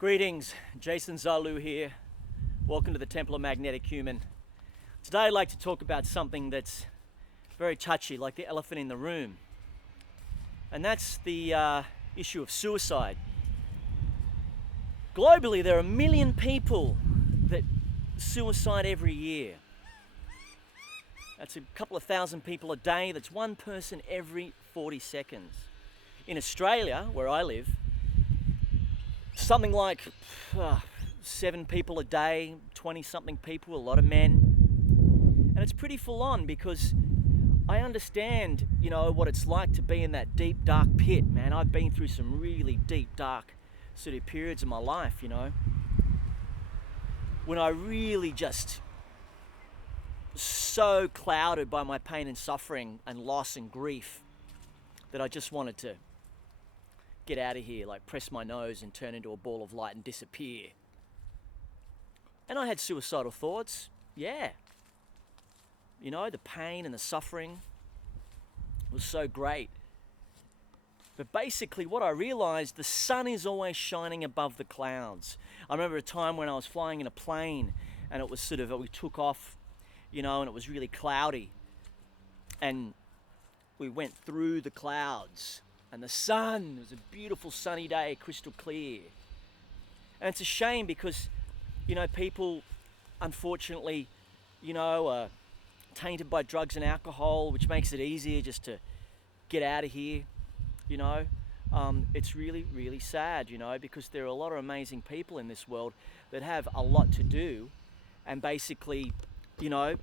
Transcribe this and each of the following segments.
Greetings, Jason ZAHLU here. Welcome to the Temple of Magnetic Human. Today I'd like to talk about something that's very touchy, like the elephant in the room. And that's the issue of suicide. Globally, there are 1 million people that suicide every year. That's a couple of thousand people a day. That's one person every 40 seconds. In Australia, where I live, something like 7 people a day, 20-something people, a lot of men. And it's pretty full on because I understand, what it's like to be in that deep, dark pit, man. I've been through some really deep, dark sort of periods in my life, when I really just so clouded by my pain and suffering and loss and grief that I just wanted to get out of here, like press my nose and turn into a ball of light and disappear. And I had suicidal thoughts, yeah. The pain and the suffering was so great. But basically what I realized, the sun is always shining above the clouds. I remember a time when I was flying in a plane and it was we took off, and it was really cloudy. And we went through the clouds. And the sun, it was a beautiful sunny day, crystal clear. And it's a shame because, people, unfortunately, are tainted by drugs and alcohol, which makes it easier just to get out of here, It's really, really sad, because there are a lot of amazing people in this world that have a lot to do and basically,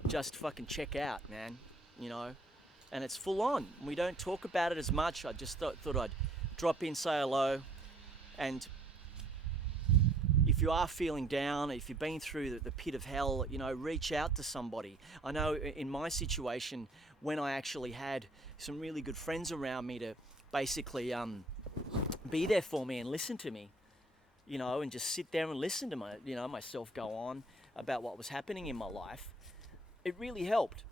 just fucking check out, man, And it's full on. We don't talk about it as much. I just thought I'd drop in, say hello. And if you are feeling down, if you've been through the pit of hell, reach out to somebody. I know in my situation, when I actually had some really good friends around me to basically be there for me and listen to me, and just sit there and listen to myself go on about what was happening in my life, it really helped.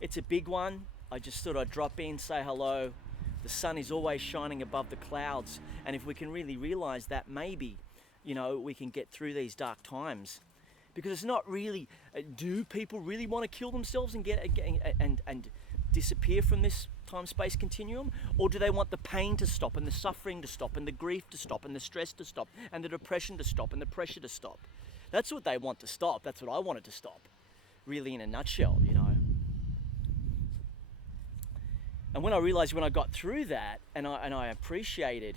It's a big one. I just thought I'd drop in, say hello. The sun is always shining above the clouds. And if we can really realize that, maybe, we can get through these dark times. Because it's not really, do people really want to kill themselves and and disappear from this time-space continuum? Or do they want the pain to stop and the suffering to stop and the grief to stop and the stress to stop and the depression to stop and the pressure to stop? That's what they want to stop. That's what I wanted to stop. Really, in a nutshell, And when I realized when I got through that and I appreciated,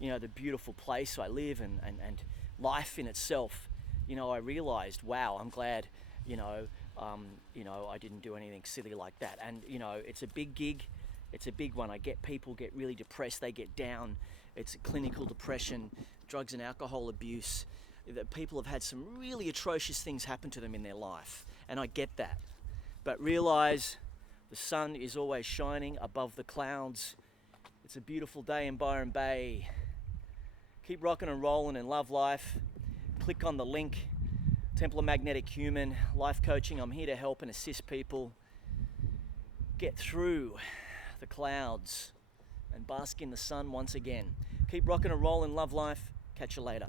the beautiful place I live and life in itself, I realized, wow, I'm glad, I didn't do anything silly like that. And, it's a big gig. It's a big one. People get really depressed. They get down. It's clinical depression, drugs and alcohol abuse. That people have had some really atrocious things happen to them in their life. And I get that. But realize the sun is always shining above the clouds. It's a beautiful day in Byron Bay. Keep rocking and rolling and love life. Click on the link, Temple of Magnetic Human, life coaching. I'm here to help and assist people get through the clouds and bask in the sun once again. Keep rocking and rolling, love life. Catch you later.